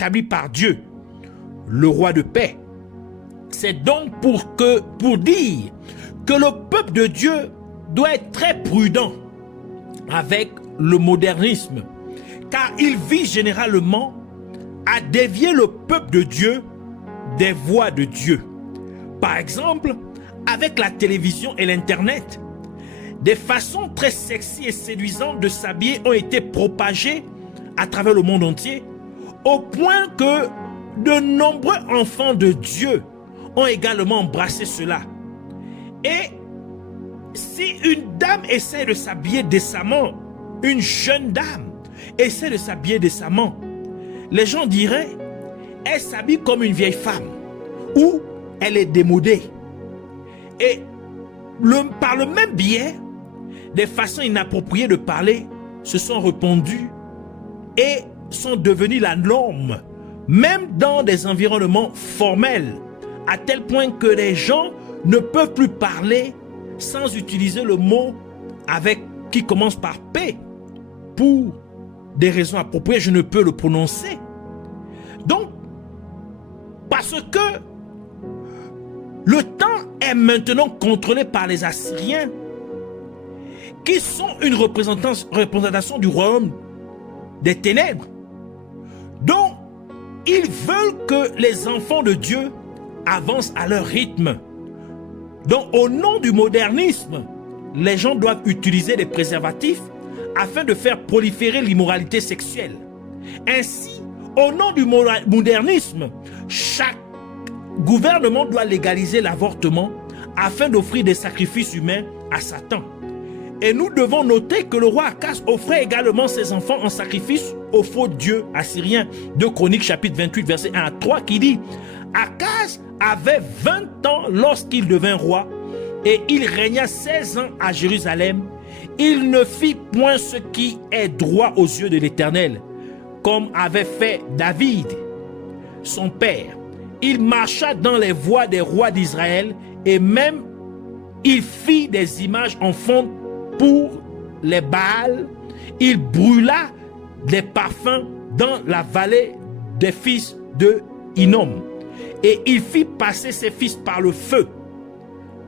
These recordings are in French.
établi par Dieu, le roi de paix. C'est donc pour dire que le peuple de Dieu doit être très prudent avec le modernisme, car il vise généralement à dévier le peuple de Dieu des voies de Dieu. Par exemple, avec la télévision et l'internet, des façons très sexy et séduisantes de s'habiller ont été propagées à travers le monde entier, au point que de nombreux enfants de Dieu ont également embrassé cela. Et si une dame essaie de s'habiller décemment, une jeune dame essaie de s'habiller décemment, les gens diraient, elle s'habille comme une vieille femme, ou elle est démodée. Et par le même biais, des façons inappropriées de parler se sont répandues et sont devenues la norme, même dans des environnements formels, à tel point que les gens ne peuvent plus parler sans utiliser le mot qui commence par P. Pour des raisons appropriées, je ne peux le prononcer. Donc, parce que le temps est maintenant contrôlé par les Assyriens, qui sont une représentation du royaume des ténèbres. Donc, ils veulent que les enfants de Dieu avancent à leur rythme. Donc, au nom du modernisme, les gens doivent utiliser des préservatifs afin de faire proliférer l'immoralité sexuelle. Ainsi, au nom du modernisme, chaque gouvernement doit légaliser l'avortement afin d'offrir des sacrifices humains à Satan. Et nous devons noter que le roi Akaz offrait également ses enfants en sacrifice au faux dieu assyrien. 2 Chroniques chapitre 28 verset 1 à 3 qui dit: Akaz avait 20 ans lorsqu'il devint roi et il régna 16 ans à Jérusalem. Il ne fit point ce qui est droit aux yeux de l'Éternel, comme avait fait David, son père. Il marcha dans les voies des rois d'Israël et même il fit des images en fonte pour les Baals. Il brûla des parfums dans la vallée des fils de Hinnom. Et il fit passer ses fils par le feu,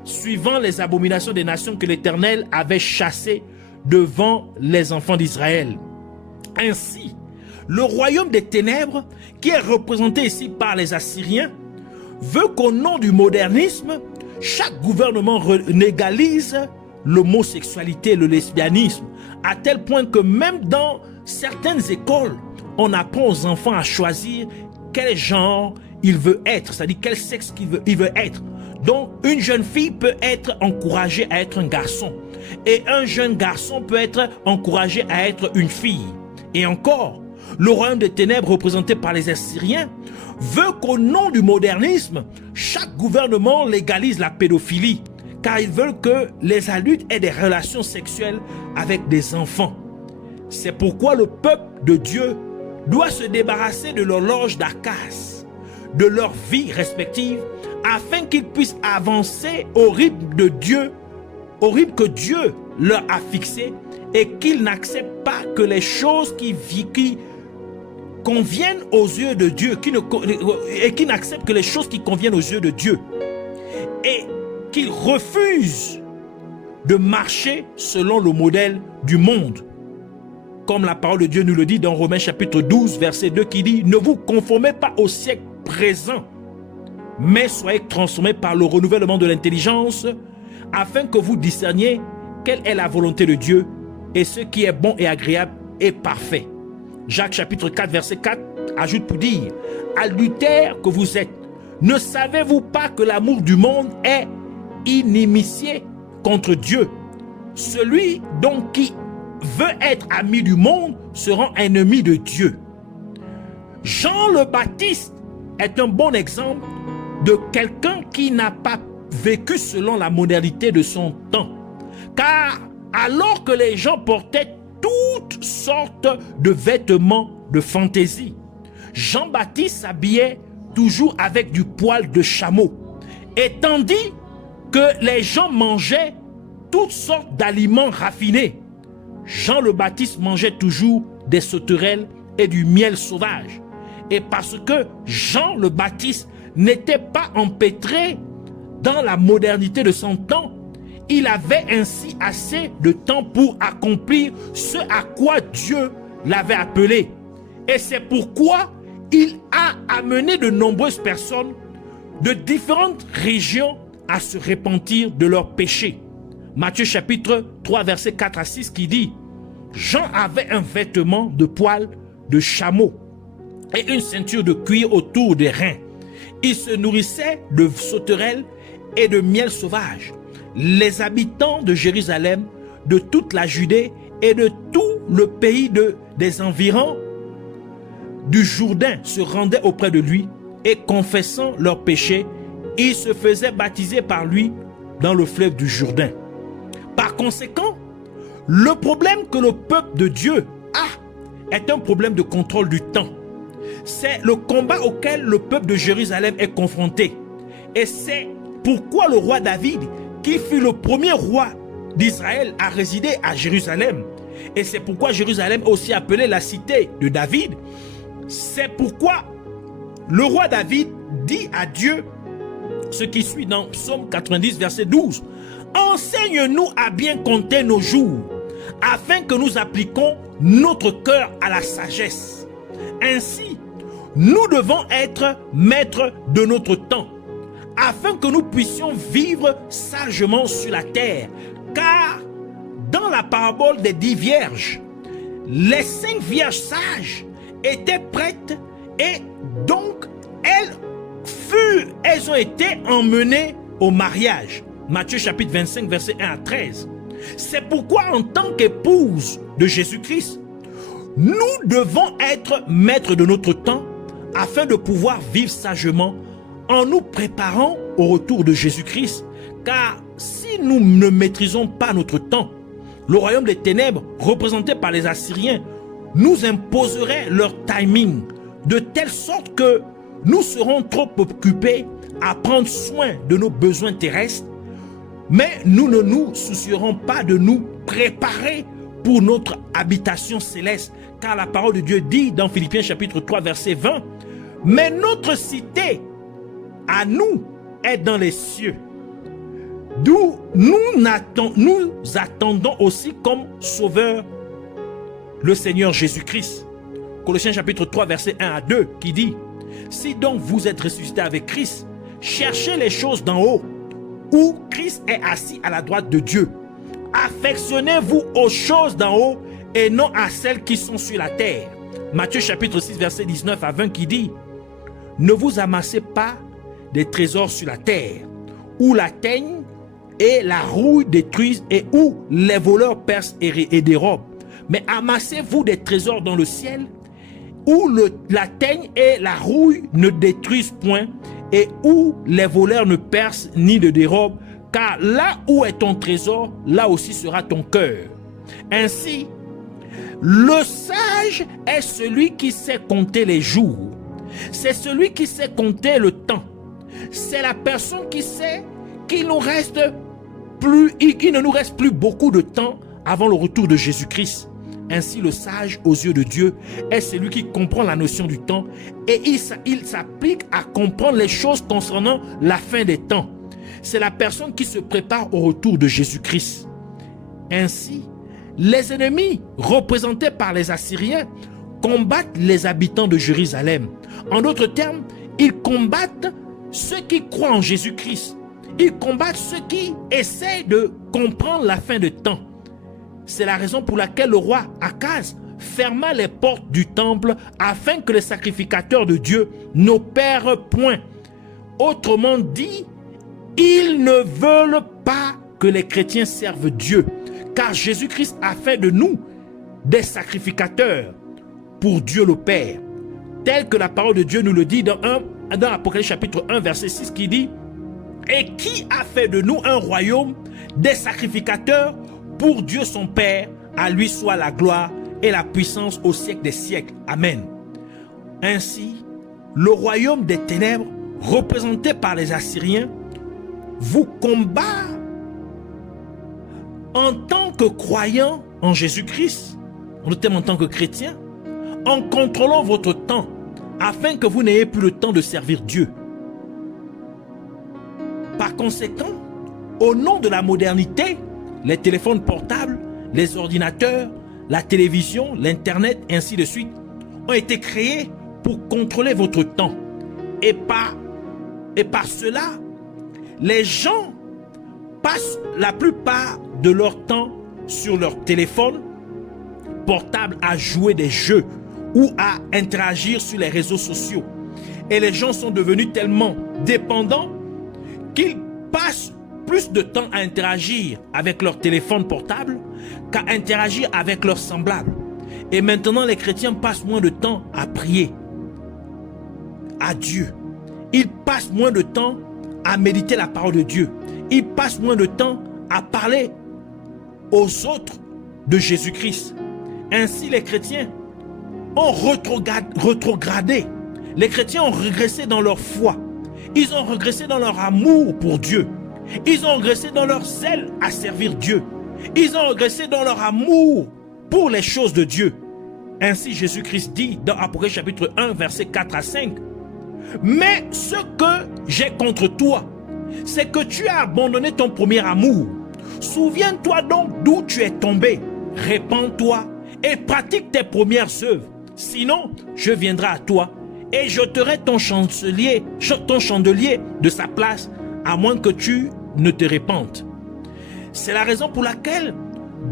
suivant les abominations des nations que l'Éternel avait chassées devant les enfants d'Israël. Ainsi, le royaume des ténèbres, qui est représenté ici par les Assyriens, veut qu'au nom du modernisme, chaque gouvernement légalise l'homosexualité et le lesbianisme, à tel point que même dans certaines écoles, on apprend aux enfants à choisir quel genre il veut être, c'est-à-dire quel sexe il veut être. Donc, une jeune fille peut être encouragée à être un garçon et un jeune garçon peut être encouragé à être une fille. Et encore, le royaume des ténèbres représenté par les Assyriens veut qu'au nom du modernisme, chaque gouvernement légalise la pédophilie, car ils veulent que les adultes aient des relations sexuelles avec des enfants. C'est pourquoi le peuple de Dieu doit se débarrasser de l'horloge d'Akaz, de leur vie respective, afin qu'ils puissent avancer au rythme de Dieu, au rythme que Dieu leur a fixé, et qu'ils n'acceptent pas que les choses qui conviennent aux yeux de Dieu, et qui n'acceptent que les choses qui conviennent aux yeux de Dieu, et qu'ils refusent de marcher selon le modèle du monde. Comme la parole de Dieu nous le dit dans Romains chapitre 12, verset 2 qui dit: ne vous conformez pas au siècle présent, mais soyez transformés par le renouvellement de l'intelligence, afin que vous discerniez quelle est la volonté de Dieu et ce qui est bon et agréable et parfait. Jacques chapitre 4, verset 4 ajoute pour dire: adultères que vous êtes, ne savez-vous pas que l'amour du monde est inimitié contre Dieu? Celui donc qui veut être ami du monde se rend ennemi de Dieu. Jean le Baptiste est un bon exemple de quelqu'un qui n'a pas vécu selon la modernité de son temps. Car alors que les gens portaient toutes sortes de vêtements de fantaisie, Jean-Baptiste s'habillait toujours avec du poil de chameau. Et tandis que les gens mangeaient toutes sortes d'aliments raffinés, Jean le Baptiste mangeait toujours des sauterelles et du miel sauvage. et parce que Jean le Baptiste n'était pas empêtré dans la modernité de son temps, il avait ainsi assez de temps pour accomplir ce à quoi Dieu l'avait appelé. Et c'est pourquoi il a amené de nombreuses personnes de différentes régions à se repentir de leurs péchés. Matthieu chapitre 3 verset 4 à 6 qui dit: Jean avait un vêtement de poil de chameau et une ceinture de cuir autour des reins. Il se nourrissait de sauterelles et de miel sauvage. Les habitants de Jérusalem, de toute la Judée et de tout le pays des environs du Jourdain se rendaient auprès de lui et confessant leurs péchés, ils se faisaient baptiser par lui dans le fleuve du Jourdain. Par conséquent, le problème que le peuple de Dieu a est un problème de contrôle du temps. C'est le combat auquel le peuple de Jérusalem est confronté. Et c'est pourquoi le roi David, qui fut le premier roi d'Israël, a résidé à Jérusalem. Et c'est pourquoi Jérusalem est aussi appelée la cité de David. C'est pourquoi le roi David dit à Dieu ce qui suit dans Psaume 90, verset 12. Enseigne-nous à bien compter nos jours, afin que nous appliquions notre cœur à la sagesse. Ainsi, nous devons être maîtres de notre temps, afin que nous puissions vivre sagement sur la terre. Car dans la parabole des 10 vierges, les 5 vierges sages étaient prêtes et donc elles ont été emmenées au mariage. Matthieu chapitre 25 verset 1 à 13. C'est pourquoi en tant qu'épouse de Jésus-Christ, nous devons être maîtres de notre temps afin de pouvoir vivre sagement en nous préparant au retour de Jésus-Christ. Car si nous ne maîtrisons pas notre temps, le royaume des ténèbres, représenté par les Assyriens, nous imposerait leur timing, de telle sorte que nous serons trop occupés à prendre soin de nos besoins terrestres, mais nous ne nous soucierons pas de nous préparer pour notre habitation céleste. Car la parole de Dieu dit dans Philippiens chapitre 3 verset 20, « Mais notre cité à nous est dans les cieux, d'où nous attendons aussi comme sauveur le Seigneur Jésus-Christ. » Colossiens chapitre 3 verset 1 à 2 qui dit: « Si donc vous êtes ressuscité avec Christ, cherchez les choses d'en haut, où Christ est assis à la droite de Dieu. Affectionnez-vous aux choses d'en haut et non à celles qui sont sur la terre. » Matthieu chapitre 6 verset 19 à 20 qui dit: « Ne vous amassez pas des trésors sur la terre, où la teigne et la rouille détruisent et où les voleurs percent et dérobent. Mais amassez-vous des trésors dans le ciel, où la teigne et la rouille ne détruisent point, et où les voleurs ne percent ni ne dérobent, car là où est ton trésor, là aussi sera ton cœur. Ainsi, le sage est celui qui sait compter les jours. C'est celui qui sait compter le temps. C'est la personne qui sait qu'il ne nous reste plus beaucoup de temps avant le retour de Jésus-Christ. Ainsi, le sage aux yeux de Dieu est celui qui comprend la notion du temps et il s'applique à comprendre les choses concernant la fin des temps. C'est la personne qui se prépare au retour de Jésus-Christ. Ainsi, les ennemis représentés par les Assyriens combattent les habitants de Jérusalem. En d'autres termes, ils combattent ceux qui croient en Jésus-Christ. Ils combattent ceux qui essaient de comprendre la fin des temps. C'est la raison pour laquelle le roi Akaz ferma les portes du temple afin que les sacrificateurs de Dieu n'opèrent point. Autrement dit, ils ne veulent pas que les chrétiens servent Dieu, car Jésus-Christ a fait de nous des sacrificateurs pour Dieu le Père, tel que la parole de Dieu nous le dit dans Apocalypse chapitre 1 verset 6 qui dit: « Et qui a fait de nous un royaume des sacrificateurs pour Dieu son Père, à lui soit la gloire et la puissance au siècle des siècles. Amen. » Ainsi, le royaume des ténèbres, représenté par les Assyriens, vous combat en tant que croyant en Jésus-Christ, en tant que chrétien, en contrôlant votre temps, afin que vous n'ayez plus le temps de servir Dieu. Par conséquent, au nom de la modernité, les téléphones portables, les ordinateurs, la télévision, l'internet, ainsi de suite, ont été créés pour contrôler votre temps. Et par cela, les gens passent la plupart de leur temps sur leur téléphone portable à jouer des jeux ou à interagir sur les réseaux sociaux. Et les gens sont devenus tellement dépendants qu'ils passent plus de temps à interagir avec leur téléphone portable qu'à interagir avec leurs semblables. Et maintenant, les chrétiens passent moins de temps à prier à Dieu. Ils passent moins de temps à méditer la parole de Dieu. Ils passent moins de temps à parler aux autres de Jésus-Christ. Ainsi, les chrétiens ont rétrogradé. Les chrétiens ont régressé dans leur foi. Ils ont régressé dans leur amour pour Dieu. Ils ont régressé dans leur zèle à servir Dieu. Ils ont régressé dans leur amour pour les choses de Dieu. Ainsi, Jésus-Christ dit dans Apocalypse chapitre 1, versets 4 à 5, « Mais ce que j'ai contre toi, c'est que tu as abandonné ton premier amour. Souviens-toi donc d'où tu es tombé. Répands-toi et pratique tes premières œuvres. Sinon, je viendrai à toi et j'ôterai ton chandelier de sa place, à moins que tu ne te répandes. » C'est la raison pour laquelle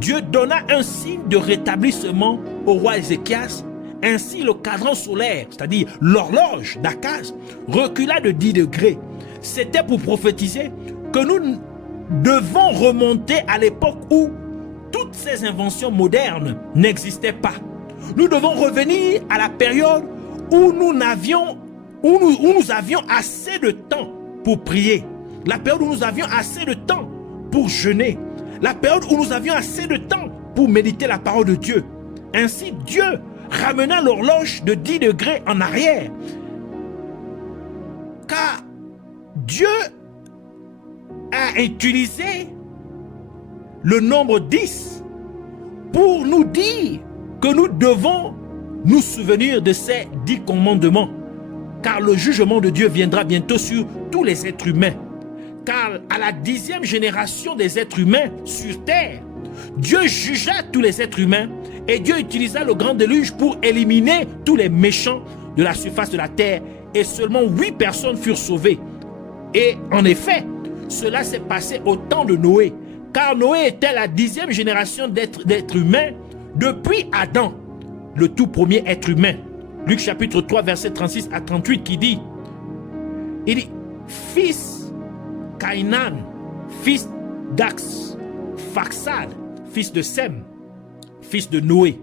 Dieu donna un signe de rétablissement au roi Ézéchias. Ainsi, le cadran solaire, c'est-à-dire l'horloge d'Akaz, recula de 10 degrés. C'était pour prophétiser que nous devons remonter à l'époque où toutes ces inventions modernes n'existaient pas. Nous devons revenir à la période où nous avions assez de temps pour prier. La période où nous avions assez de temps pour jeûner. La période où nous avions assez de temps pour méditer la parole de Dieu. Ainsi, Dieu ramena l'horloge de 10 degrés en arrière. Car Dieu a utilisé le nombre 10 pour nous dire que nous devons nous souvenir de ces 10 commandements. Car le jugement de Dieu viendra bientôt sur tous les êtres humains. Car à la 10e génération des êtres humains sur terre, Dieu jugea tous les êtres humains et Dieu utilisa le grand déluge pour éliminer tous les méchants de la surface de la terre et seulement 8 personnes furent sauvées. Et en effet, cela s'est passé au temps de Noé, car Noé était la 10e génération d'êtres humains depuis Adam, le tout premier être humain. Luc chapitre 3 verset 36 à 38 qui dit, il dit, fils Caïnan, fils d'Ax, Phaxad, fils de Sem, fils de Noé.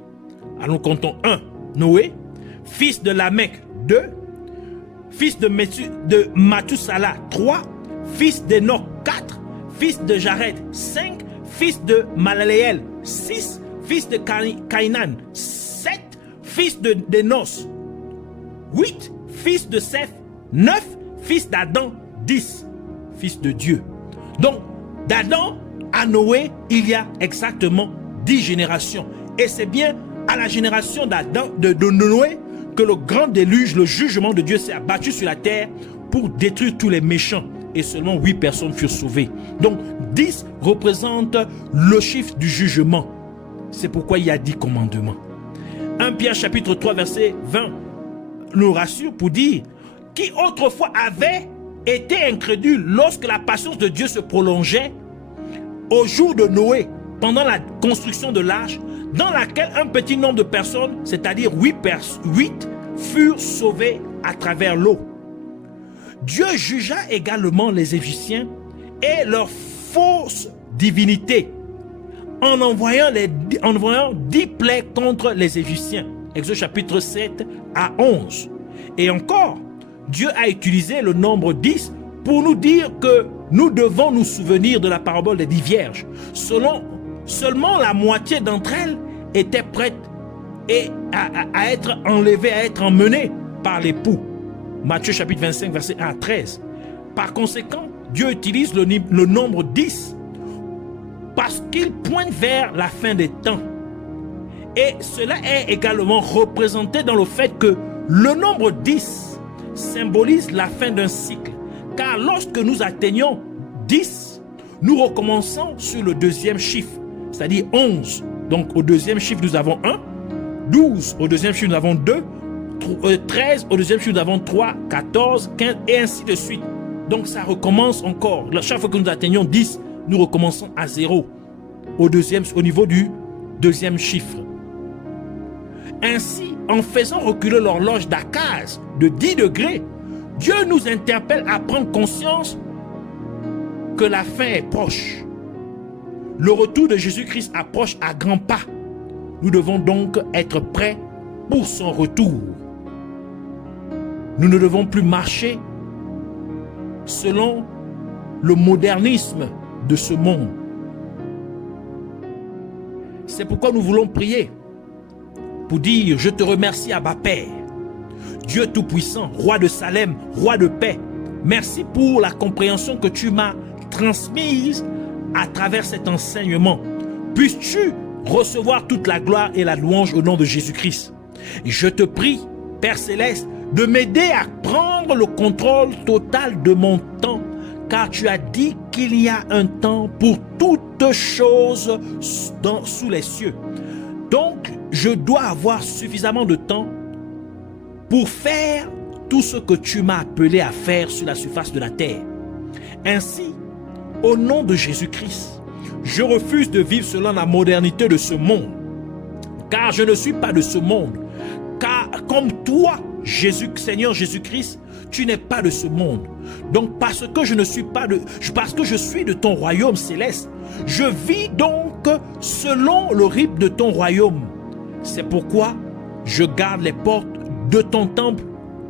Allons, comptons 1. Noé, fils de Lamech, 2. Fils de Mathusala, 3. Fils d'Enoch, 4. Fils de Jared, 5. Fils de Malaléel, 6. Fils de Caïnan, 7. Fils d'Enos, 8. Fils de Seth, 9. Fils d'Adam, 10. Fils de Dieu. Donc, d'Adam à Noé, il y a exactement 10 générations. Et c'est bien à la génération de Noé que le grand déluge, le jugement de Dieu s'est abattu sur la terre pour détruire tous les méchants. Et seulement 8 personnes furent sauvées. Donc 10 représente le chiffre du jugement. C'est pourquoi il y a 10 commandements. 1 Pierre chapitre 3 verset 20 nous rassure pour dire qui autrefois avait été incrédule lorsque la patience de Dieu se prolongeait au jour de Noé, pendant la construction de l'arche, dans laquelle un petit nombre de personnes, c'est-à-dire 8 furent sauvées à travers l'eau. Dieu jugea également les Égyptiens et leurs fausses divinités en envoyant 10 plaies contre les Égyptiens. Exode chapitre 7 à 11. Et encore, Dieu a utilisé le nombre 10 pour nous dire que nous devons nous souvenir de la parabole des 10 vierges. Seulement la moitié d'entre elles étaient prêtes à être enlevées, à être emmenées par l'époux. Matthieu chapitre 25 verset 1 à 13. Par conséquent, Dieu utilise le nombre 10 parce qu'il pointe vers la fin des temps. Et cela est également représenté dans le fait que Le nombre 10 symbolise la fin d'un cycle, car lorsque nous atteignons 10, nous recommençons sur le deuxième chiffre, c'est-à-dire 11. Donc au deuxième chiffre, nous avons 1, 12 au deuxième chiffre, nous avons 2, 13 au deuxième chiffre, nous avons 3, 14, 15 et ainsi de suite. Donc ça recommence encore. Chaque fois que nous atteignons 10, nous recommençons à 0 au niveau du deuxième chiffre. Ainsi, en faisant reculer l'horloge d'Akaz de 10 degrés, Dieu nous interpelle à prendre conscience que la fin est proche. Le retour de Jésus-Christ approche à grands pas. Nous devons donc être prêts pour son retour. Nous ne devons plus marcher selon le modernisme de ce monde. C'est pourquoi nous voulons prier pour dire: je te remercie, Abba Père, Dieu Tout-Puissant, Roi de Salem, Roi de paix. Merci pour la compréhension que tu m'as transmise à travers cet enseignement. Puisses-tu recevoir toute la gloire et la louange au nom de Jésus-Christ. Et je te prie, Père Céleste, de m'aider à prendre le contrôle total de mon temps, car tu as dit qu'il y a un temps pour toutes choses sous les cieux. Donc, je dois avoir suffisamment de temps pour faire tout ce que tu m'as appelé à faire sur la surface de la terre. Ainsi, au nom de Jésus-Christ, je refuse de vivre selon la modernité de ce monde, car je ne suis pas de ce monde. Car comme toi, Seigneur Jésus-Christ, tu n'es pas de ce monde. Donc parce que je suis de ton royaume céleste, je vis donc selon le rythme de ton royaume. C'est pourquoi je garde les portes de ton temple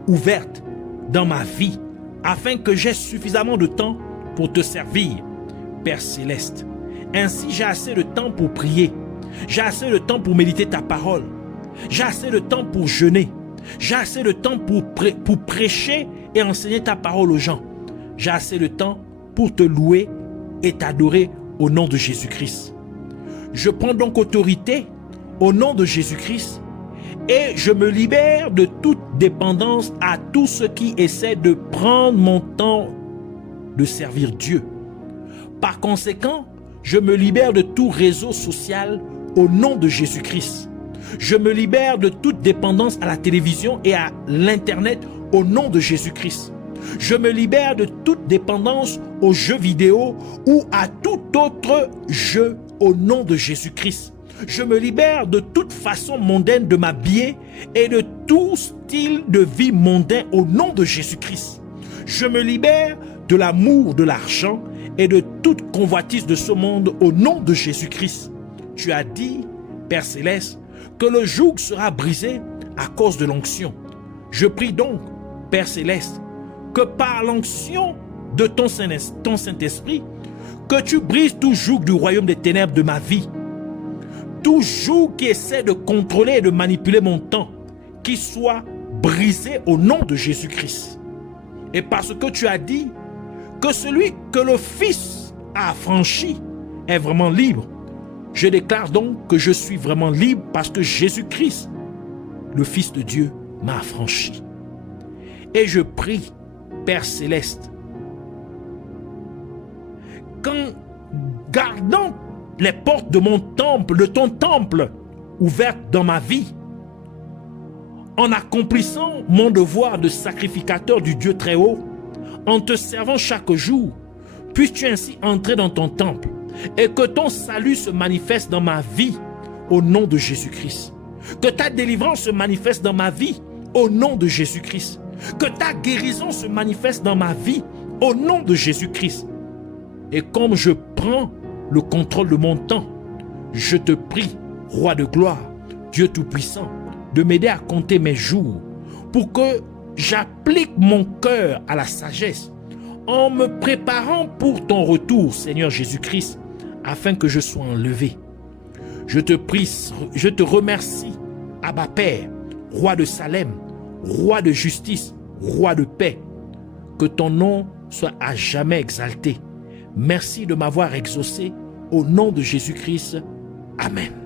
ouvertes dans ma vie, afin que j'aie suffisamment de temps pour te servir, Père Céleste. Ainsi, j'ai assez de temps pour prier. J'ai assez de temps pour méditer ta parole. J'ai assez de temps pour jeûner. J'ai assez de temps pour prêcher et enseigner ta parole aux gens. J'ai assez de temps pour te louer et t'adorer au nom de Jésus-Christ. Je prends donc autorité au nom de Jésus-Christ et je me libère de toute dépendance à tout ce qui essaie de prendre mon temps de servir Dieu. Par conséquent, je me libère de tout réseau social au nom de Jésus-Christ. Je me libère de toute dépendance à la télévision et à l'Internet au nom de Jésus-Christ. Je me libère de toute dépendance aux jeux vidéo ou à tout autre jeu au nom de Jésus-Christ. Je me libère de toute façon mondaine de m'habiller et de tout style de vie mondain au nom de Jésus-Christ. Je me libère de l'amour de l'argent et de toute convoitise de ce monde au nom de Jésus-Christ. Tu as dit, Père Céleste, que le joug sera brisé à cause de l'onction. Je prie donc, Père Céleste, que par l'onction de ton Saint-Esprit, que tu brises tout joug du royaume des ténèbres de ma vie. Tout joug qui essaie de contrôler et de manipuler mon temps, qui soit brisé au nom de Jésus-Christ. Et parce que tu as dit que celui que le Fils a affranchi est vraiment libre, je déclare donc que je suis vraiment libre parce que Jésus-Christ, le Fils de Dieu, m'a affranchi. Et je prie, Père Céleste, qu'en gardant les portes de mon temple, de ton temple, ouvertes dans ma vie, en accomplissant mon devoir de sacrificateur du Dieu très haut, en te servant chaque jour, puisses-tu ainsi entrer dans ton temple et que ton salut se manifeste dans ma vie au nom de Jésus-Christ. Que ta délivrance se manifeste dans ma vie au nom de Jésus-Christ. Que ta guérison se manifeste dans ma vie au nom de Jésus-Christ. Et comme je prends le contrôle de mon temps, je te prie, Roi de gloire, Dieu Tout-Puissant, de m'aider à compter mes jours pour que j'applique mon cœur à la sagesse en me préparant pour ton retour, Seigneur Jésus-Christ, afin que je sois enlevé. Je te prie, je te remercie, Abba Père, Roi de Salem, Roi de justice, Roi de paix. Que ton nom soit à jamais exalté. Merci de m'avoir exaucé au nom de Jésus-Christ. Amen.